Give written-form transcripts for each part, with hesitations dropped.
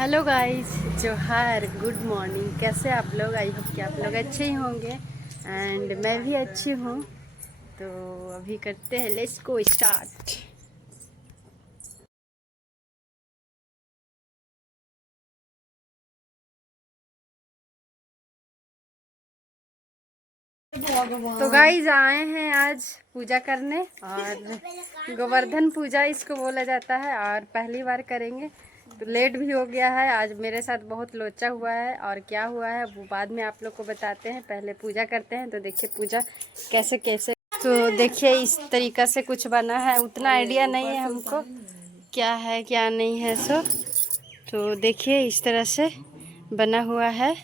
Hello guys, जोहार, good morning. कैसे आप लोग? आई होप कि आप लोग अच्छे ही होंगे एंड मैं भी अच्छी हूँ। तो अभी करते हैं, लेट्स गो स्टार्ट। तो गाइस आए हैं आज पूजा करने, और गोवर्धन पूजा इसको बोला जाता है और पहली बार करेंगे तो लेट भी हो गया है। आज मेरे साथ बहुत लोचा हुआ है और क्या हुआ है वो बाद में आप लोग को बताते हैं। पहले पूजा करते हैं। तो देखिए पूजा कैसे कैसे, तो देखिए इस तरीका से कुछ बना है। उतना आइडिया नहीं है हमको क्या है क्या नहीं है सो। तो देखिए इस तरह से बना हुआ है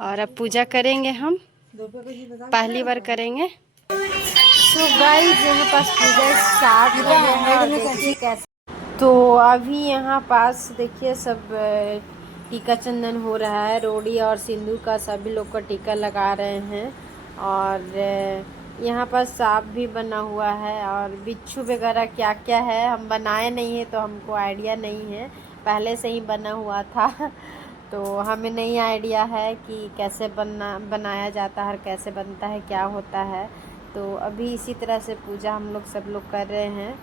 और अब पूजा करेंगे हम, पहली बार करेंगे। तो गाइस यहाँ पास पूजा स्टार्ट हो गया है और देखिए कैसे। तो अभी यहाँ पास देखिए सब टीका चंदन हो रहा है। रोड़ी और सिंदूर का सभी लोग को टीका लगा रहे हैं। और यहाँ पर सांप भी बना हुआ है और बिच्छू वगैरह क्या क्या है, हम बनाए नहीं है तो हमको आइडिया नहीं है। पहले से ही बना हुआ था तो हमें नहीं आइडिया है कि कैसे बनाया जाता है, कैसे बनता है, क्या होता है। तो अभी इसी तरह से पूजा हम लोग सब लोग कर रहे हैं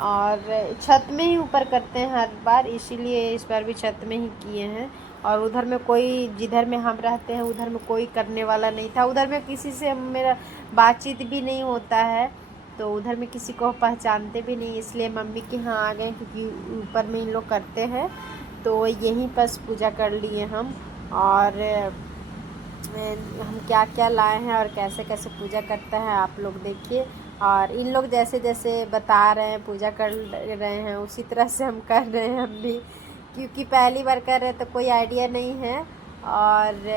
और छत में ही ऊपर करते हैं हर बार, इसीलिए इस बार भी छत में ही किए हैं। और उधर में कोई, जिधर में हम रहते हैं उधर में कोई करने वाला नहीं था। उधर में किसी से मेरा बातचीत भी नहीं होता है, तो उधर में किसी को पहचानते भी नहीं, इसलिए मम्मी के यहाँ आ गए क्योंकि ऊपर में इन लोग करते हैं। तो यहीं पर पूजा कर लिए हम। और हम क्या क्या लाए हैं और कैसे कैसे पूजा करता है आप लोग देखिए। और इन लोग जैसे जैसे बता रहे हैं पूजा कर रहे हैं उसी तरह से हम कर रहे हैं हम भी, क्योंकि पहली बार कर रहे हैं तो कोई आइडिया नहीं है। और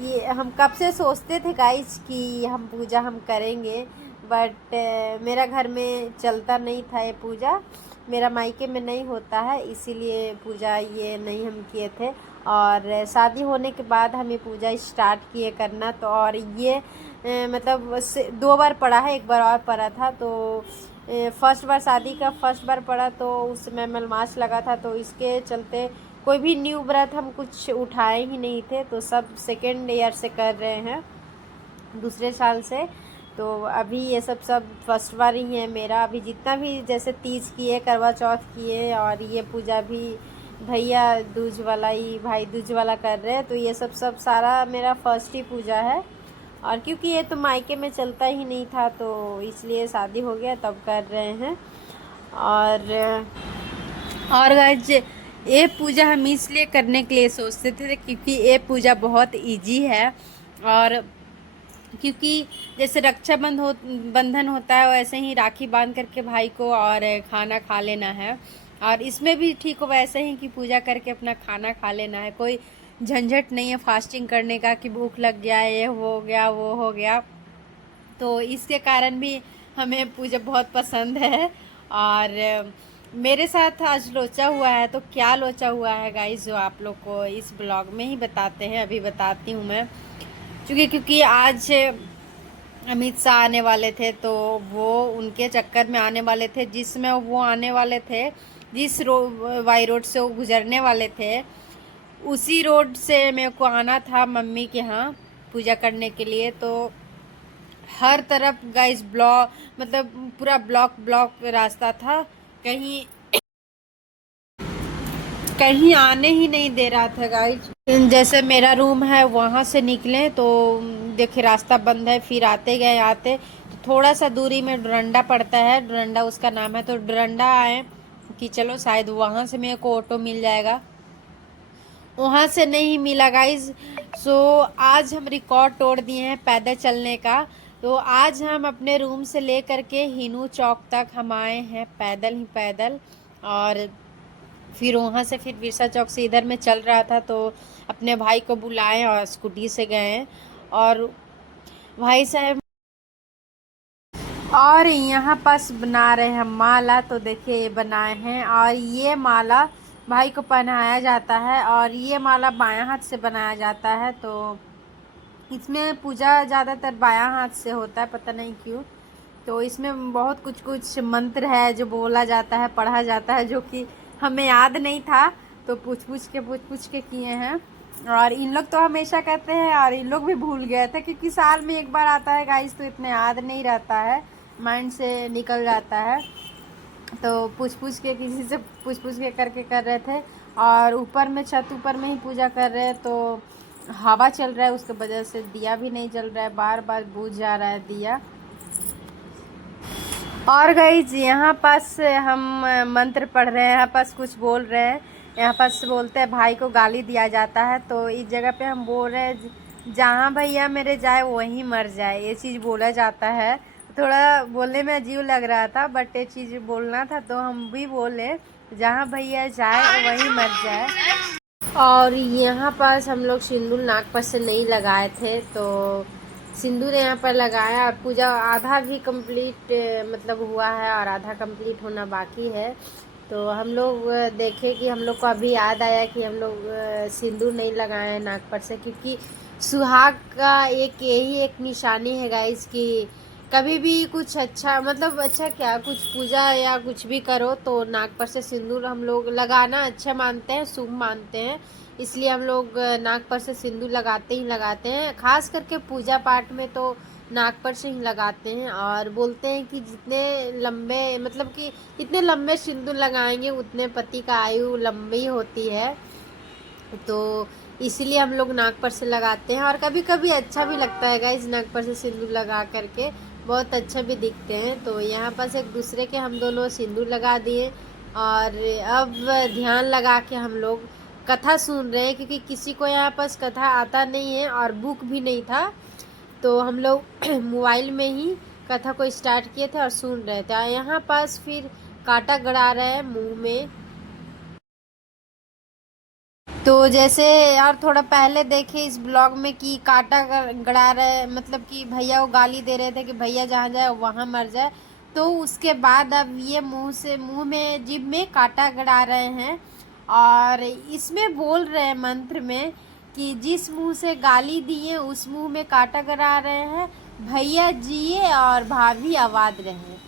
ये हम कब से सोचते थे गाइस कि हम पूजा हम करेंगे, बट मेरा घर में चलता नहीं था ये पूजा, मेरा मायके में नहीं होता है, इसीलिए पूजा ये नहीं हम किए थे। और शादी होने के बाद हम ये पूजा स्टार्ट किए करना। तो और ये मतलब 2 बार पड़ा है, एक बार और पड़ा था। तो फर्स्ट बार शादी का फर्स्ट बार पड़ा तो उस समय मलमास लगा था, तो इसके चलते कोई भी न्यू व्रत हम कुछ उठाए ही नहीं थे। तो सब सेकेंड ईयर से कर रहे हैं, दूसरे साल से। तो अभी ये सब फर्स्ट बार ही है मेरा। अभी जितना भी जैसे तीज किए, करवा चौथ किए, और ये पूजा भी भैया दूज वाला ही, भाई दूज वाला कर रहे हैं। तो ये सब सारा मेरा फर्स्ट ही पूजा है। और क्योंकि ये तो मायके में चलता ही नहीं था तो इसलिए शादी हो गया तब कर रहे हैं। और गाइस ये पूजा हम इसलिए करने के लिए सोचते थे क्योंकि ये पूजा बहुत इजी है। और क्योंकि जैसे बंधन होता है वैसे ही राखी बांध करके भाई को और खाना खा लेना है। और इसमें भी ठीक हो वैसे ही कि पूजा करके अपना खाना खा लेना है। कोई झंझट नहीं है फास्टिंग करने का कि भूख लग गया, ये हो गया वो हो गया। तो इसके कारण भी हमें पूजा बहुत पसंद है। और मेरे साथ आज लोचा हुआ है। तो क्या लोचा हुआ है गाइस जो आप लोग को इस ब्लॉग में ही बताते हैं, अभी बताती हूँ मैं। क्योंकि आज अमित शाह आने वाले थे तो वो उनके चक्कर में आने वाले थे, जिसमें वो आने वाले थे, जिस वाई रोड से वो गुजरने वाले थे उसी रोड से मेरे को आना था मम्मी के यहाँ पूजा करने के लिए। तो हर तरफ गाइस ब्लॉक, मतलब पूरा ब्लॉक ब्लॉक रास्ता था, कहीं कहीं आने ही नहीं दे रहा था गाइस। जैसे मेरा रूम है वहाँ से निकले तो देखिए रास्ता बंद है, फिर आते गए आते तो थोड़ा सा दूरी में डुरंडा पड़ता है, डुरंडा उसका नाम है। तो डुरंडा आए कि चलो शायद वहाँ से मेरे को ऑटो मिल जाएगा, वहाँ से नहीं मिला गाइस। सो आज हम रिकॉर्ड तोड़ दिए हैं पैदल चलने का। तो आज हम अपने रूम से ले करके हिनू चौक तक हम आए हैं पैदल ही पैदल। और फिर वहाँ से फिर बिरसा चौक से इधर में चल रहा था तो अपने भाई को बुलाए और स्कूटी से गए। और भाई साहब और यहाँ पास बना रहे हैं माला। तो देखिए ये बनाए हैं और ये माला भाई को पहनाया जाता है और ये माला बायां हाथ से बनाया जाता है। तो इसमें पूजा ज़्यादातर बायां हाथ से होता है, पता नहीं क्यों। तो इसमें बहुत कुछ कुछ मंत्र है जो बोला जाता है, पढ़ा जाता है, जो कि हमें याद नहीं था। तो पूछ पूछ के किए हैं। और इन लोग तो हमेशा कहते हैं, और इन लोग भी भूल गए थे क्योंकि साल में एक बार आता है गाइस, तो इतने याद नहीं रहता है, माइंड से निकल जाता है। तो पूछ पूछ के किसी से पूछ पूछ के करके कर रहे थे। और ऊपर में छत ऊपर में ही पूजा कर रहे हैं, तो हवा चल रहा है, उसके वजह से दिया भी नहीं जल रहा है, बार बार बुझ जा रहा है दिया। और गाइस यहाँ पास हम मंत्र पढ़ रहे हैं, यहाँ पास कुछ बोल रहे हैं। यहाँ पास बोलते हैं भाई को गाली दिया जाता है, तो इस जगह पे हम बोल रहे हैं जहाँ भैया मेरे जाए वहीं मर जाए, ये चीज़ बोला जाता है। थोड़ा बोलने में अजीब लग रहा था, बट ये चीज़ बोलना था तो हम भी बोले जहाँ भैया जाए वहीं मर जाए। और यहाँ पास हम लोग सिंदूर नाक पर से नहीं लगाए थे, तो सिंदूर यहाँ पर लगाया। और पूजा आधा भी कंप्लीट मतलब हुआ है और आधा कंप्लीट होना बाकी है। तो हम लोग देखे कि हम लोग को अभी याद आया कि हम लोग सिंदूर नहीं लगाए हैं नाक पर से, क्योंकि सुहाग का एक यही एक निशानी है गाइस कि कभी भी कुछ अच्छा, मतलब अच्छा क्या, कुछ पूजा या कुछ भी करो तो नाक पर से सिंदूर हम लोग लगाना अच्छा मानते हैं, शुभ मानते हैं। इसलिए हम लोग नाक पर से सिंदूर लगाते ही लगाते हैं। खास करके पूजा पाठ में तो नाक पर से ही लगाते हैं। और बोलते हैं कि जितने लंबे, मतलब कि जितने लंबे सिंदूर लगाएंगे उतने पति का आयु लंबी होती है, तो इसीलिए हम लोग नाक पर से लगाते हैं। और कभी कभी अच्छा भी लगता है गाइस, नाक पर से सिंदूर लगा करके बहुत अच्छा भी दिखते हैं। तो यहाँ पास एक दूसरे के हम दोनों सिंदूर लगा दिए, और अब ध्यान लगा के हम लोग कथा सुन रहे हैं, क्योंकि किसी को यहाँ पास कथा आता नहीं है और बुक भी नहीं था, तो हम लोग मोबाइल में ही कथा को स्टार्ट किए थे और सुन रहे थे। यहाँ पास फिर कांटा गड़ा रहे हैं मुंह में। तो जैसे और थोड़ा पहले देखे इस ब्लॉग में कि कांटा गड़ा रहे, मतलब कि भैया को गाली दे रहे थे कि भैया जहाँ जाए वहाँ मर जाए। तो उसके बाद अब ये मुंह में जीभ में कांटा गड़ा रहे हैं, और इसमें बोल रहे हैं मंत्र में कि जिस मुंह से गाली दिए उस मुंह में कांटा गड़ा रहे हैं, भैया जिए और भाभी आबाद रहे।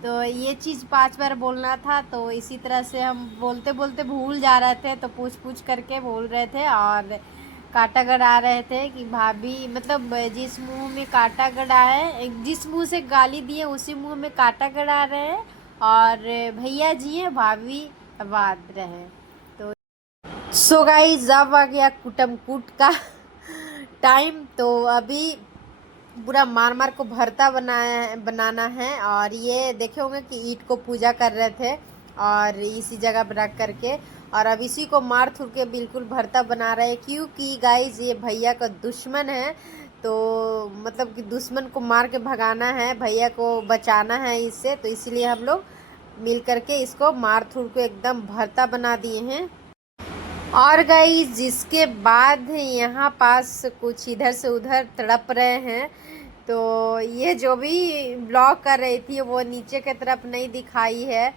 तो ये चीज़ 5 बार बोलना था, तो इसी तरह से हम बोलते बोलते भूल जा रहे थे, तो पूछ पूछ करके बोल रहे थे और कांटा गड़ा रहे थे कि भाभी, मतलब जिस मुंह में कांटा गड़ा है, जिस मुंह से गाली दिए उसी मुंह में कांटा गड़ा रहे हैं, और भैया जिए भाभी आबाद रहे। तो सो गाइस अब आ गया कुटम कूट का टाइम। तो अभी पूरा मार मार को भरता बनाना है। और ये देखे होंगे कि ईंट को पूजा कर रहे थे और इसी जगह पर रख करके, और अब इसी को मार थुर के बिल्कुल भरता बना रहे हैं, क्योंकि गाइज ये भैया का दुश्मन है। तो मतलब कि दुश्मन को मार के भगाना है, भैया को बचाना है इससे, तो इसलिए हम लोग मिल करके इसको मार थुर को एकदम भरता बना दिए हैं। और गाइस जिसके बाद यहाँ पास कुछ इधर से उधर तड़प रहे हैं, तो ये जो भी ब्लॉग कर रही थी वो नीचे की तरफ नहीं दिखाई है,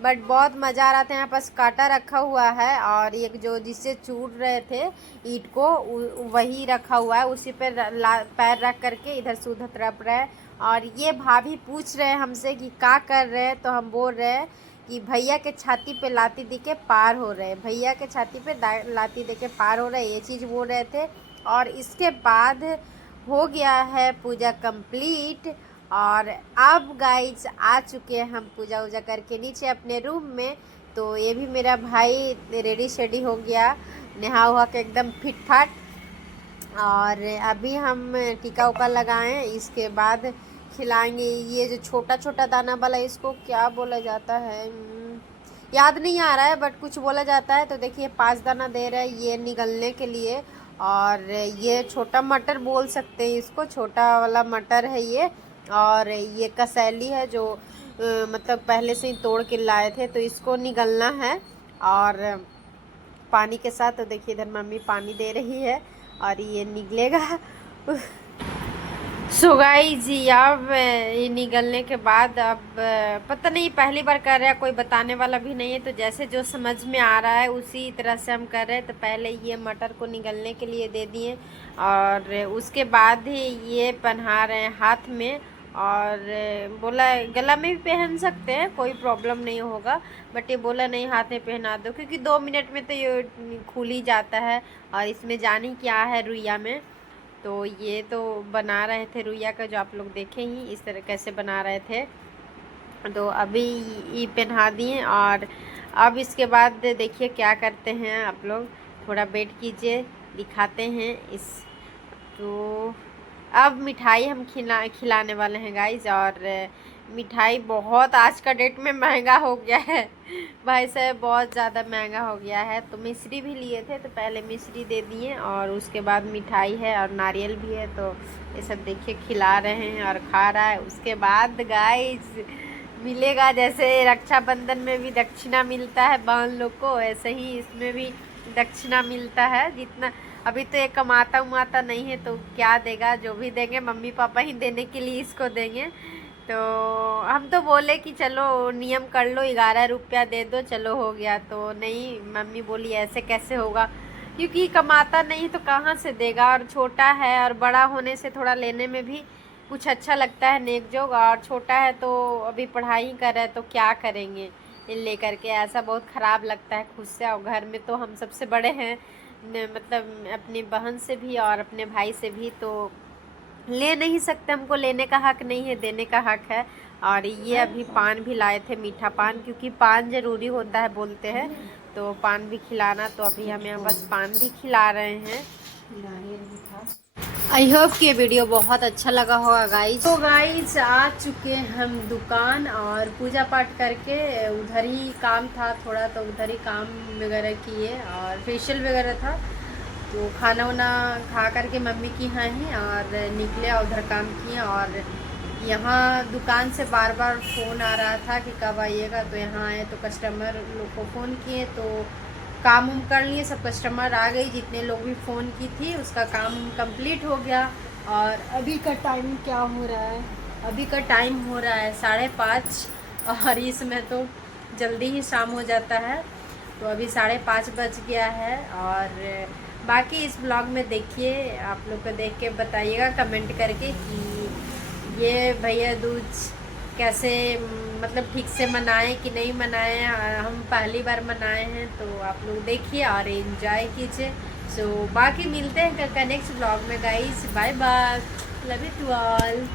बट बहुत मज़ा आ रहा था। यहाँ पास कांटा रखा हुआ है, और एक जो जिससे चूर रहे थे ईंट को वही रखा हुआ है, उसी पे पैर रख करके इधर से उधर तड़प रहे हैं। और ये भाभी पूछ रहे हैं हमसे कि क्या कर रहे हैं, तो हम बोल रहे हैं कि भैया के छाती पे लाती दे के पार हो रहे, भैया के छाती पे लाती दे के पार हो रहे, ये चीज़ बोल रहे थे। और इसके बाद हो गया है पूजा कंप्लीट। और अब गाइज आ चुके हैं हम पूजा वूजा करके नीचे अपने रूम में। तो ये भी मेरा भाई रेडी शेडी हो गया, नहा हुआ के एकदम फिट फाट। और अभी हम टीका उका लगाएं, इसके बाद खिलाएंगे। ये जो छोटा छोटा दाना वाला, इसको क्या बोला जाता है याद नहीं आ रहा है, बट कुछ बोला जाता है। तो देखिए 5 दाना दे रहे हैं ये निगलने के लिए। और ये छोटा मटर बोल सकते हैं इसको, छोटा वाला मटर है ये। और ये कसैली है जो मतलब पहले से ही तोड़ के लाए थे, तो इसको निगलना है और पानी के साथ। तो देखिए इधर मम्मी पानी दे रही है और ये निकलेगा। सो गाइस अब ये निगलने के बाद, अब पता नहीं पहली बार कर रहे हैं, कोई बताने वाला भी नहीं है, तो जैसे जो समझ में आ रहा है उसी तरह से हम कर रहे हैं। तो पहले ये मटर को निगलने के लिए दे दिए, और उसके बाद ही ये पहना रहे हैं हाथ में। और बोला गला में भी पहन सकते हैं, कोई प्रॉब्लम नहीं होगा, बट ये बोला नहीं हाथ में पहना दो, क्योंकि 2 मिनट में तो ये खुल ही जाता है। और इसमें जानी क्या है रुइया में, तो ये तो बना रहे थे रुइया का, जो आप लोग देखे ही इस तरह कैसे बना रहे थे। तो अभी ये पहना दिए और अब इसके बाद देखिए क्या करते हैं आप लोग, थोड़ा वेट कीजिए, दिखाते हैं इस। तो अब मिठाई हम खिलाने वाले हैं गाइज। और मिठाई बहुत आज का डेट में महंगा हो गया है भाई साहब, बहुत ज़्यादा महंगा हो गया है। तो मिश्री भी लिए थे, तो पहले मिश्री दे दिए और उसके बाद मिठाई है और नारियल भी है। तो ये सब देखिए खिला रहे हैं और खा रहा है। उसके बाद गाइज मिलेगा, जैसे रक्षाबंधन में भी दक्षिणा मिलता है बहन लोग को, ऐसे ही इसमें भी दक्षिणा मिलता है। जितना अभी तो ये कमाता उमाता नहीं है, तो क्या देगा, जो भी देंगे मम्मी पापा ही देने के लिए इसको देंगे। तो हम तो बोले कि चलो नियम कर लो, 11 रुपया दे दो, चलो हो गया। तो नहीं, मम्मी बोली ऐसे कैसे होगा, क्योंकि कमाता नहीं तो कहाँ से देगा, और छोटा है और बड़ा होने से थोड़ा लेने में भी कुछ अच्छा लगता है नेक जोग, और छोटा है तो अभी पढ़ाई कर रहा है, तो क्या करेंगे ले करके, ऐसा बहुत ख़राब लगता है खुद से। और घर में तो हम सबसे बड़े हैं, मतलब अपनी बहन से भी और अपने भाई से भी, तो ले नहीं सकते, हमको लेने का हक नहीं है, देने का हक है। और ये अभी पान भी लाए थे, मीठा पान, क्योंकि पान ज़रूरी होता है बोलते हैं, तो पान भी खिलाना। तो अभी हम यहाँ बस पान भी खिला रहे हैं। आई होप कि ये वीडियो बहुत अच्छा लगा होगा गाइज। तो गाइज आ चुके हम दुकान, और पूजा पाठ करके उधर ही काम था थोड़ा, तो उधर ही काम वगैरह किए और फेशियल वगैरह था। तो खाना वाना खा करके मम्मी की यहाँ ही और निकले और उधर काम किए। और यहाँ दुकान से बार बार फ़ोन आ रहा था कि कब आइएगा, तो यहाँ आए तो कस्टमर लोग को फ़ोन किए, तो काम उम कर लिए, सब कस्टमर आ गई, जितने लोग भी फ़ोन की थी उसका काम कंप्लीट हो गया। और अभी का टाइम क्या हो रहा है, अभी का टाइम हो रहा है 5:30, और इसमें तो जल्दी ही शाम हो जाता है। तो अभी 5:30 बज गया है। और बाकी इस ब्लॉग में देखिए, आप लोग को देख के बताइएगा कमेंट करके कि ये भैया दूज कैसे, मतलब ठीक से मनाएं कि नहीं मनाएं। हम पहली बार मनाए हैं, तो आप लोग देखिए और एंजॉय कीजिए। सो बाकी मिलते हैं नेक्स्ट ब्लॉग में guys, bye bye, love you to all.